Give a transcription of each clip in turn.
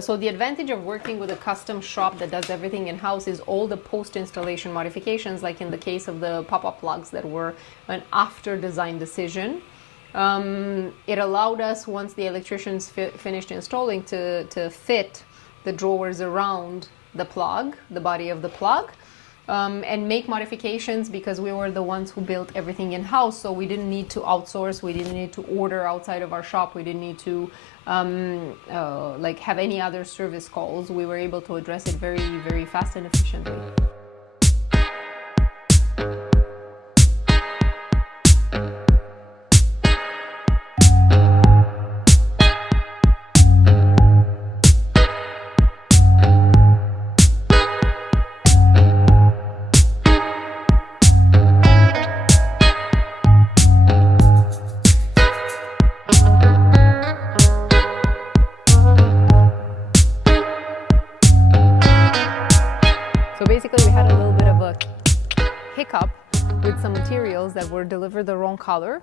So the advantage of working with a custom shop that does everything in-house is all the post-installation modifications, like in the case of the pop-up plugs that were an after-design decision. It allowed us, once the electricians finished installing, to fit the drawers around the plug, the body of the plug, and make modifications, because we were the ones who built everything in-house. So we didn't need to outsource, we didn't need to order outside of our shop, we didn't need to like have any other service calls. We were able to address it very, very fast and efficiently. So basically we had a little bit of a hiccup with some materials that were delivered the wrong color.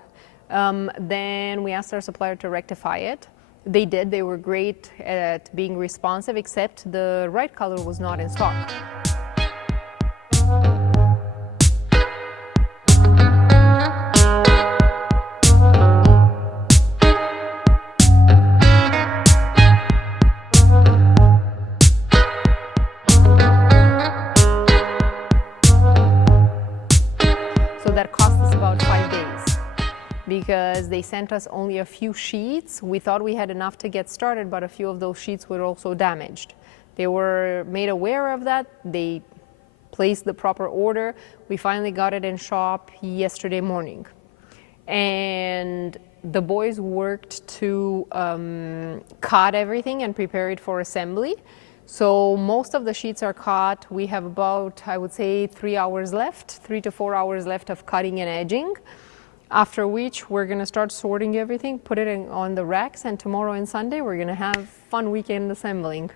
Then we asked our supplier to rectify it. They did. They were great at being responsive, except the right color was not in stock. That cost us about 5 days because they sent us only a few sheets. We thought we had enough to get started, but a few of those sheets were also damaged. They were made aware of that. They placed the proper order. We finally got it in shop yesterday morning. And the boys worked to cut everything and prepare it for assembly. So most of the sheets are cut. We have about, I would say, 3 hours left, 3 to 4 hours left of cutting and edging, after which we're going to start sorting everything, put it on the racks, and tomorrow and Sunday we're going to have fun weekend assembling.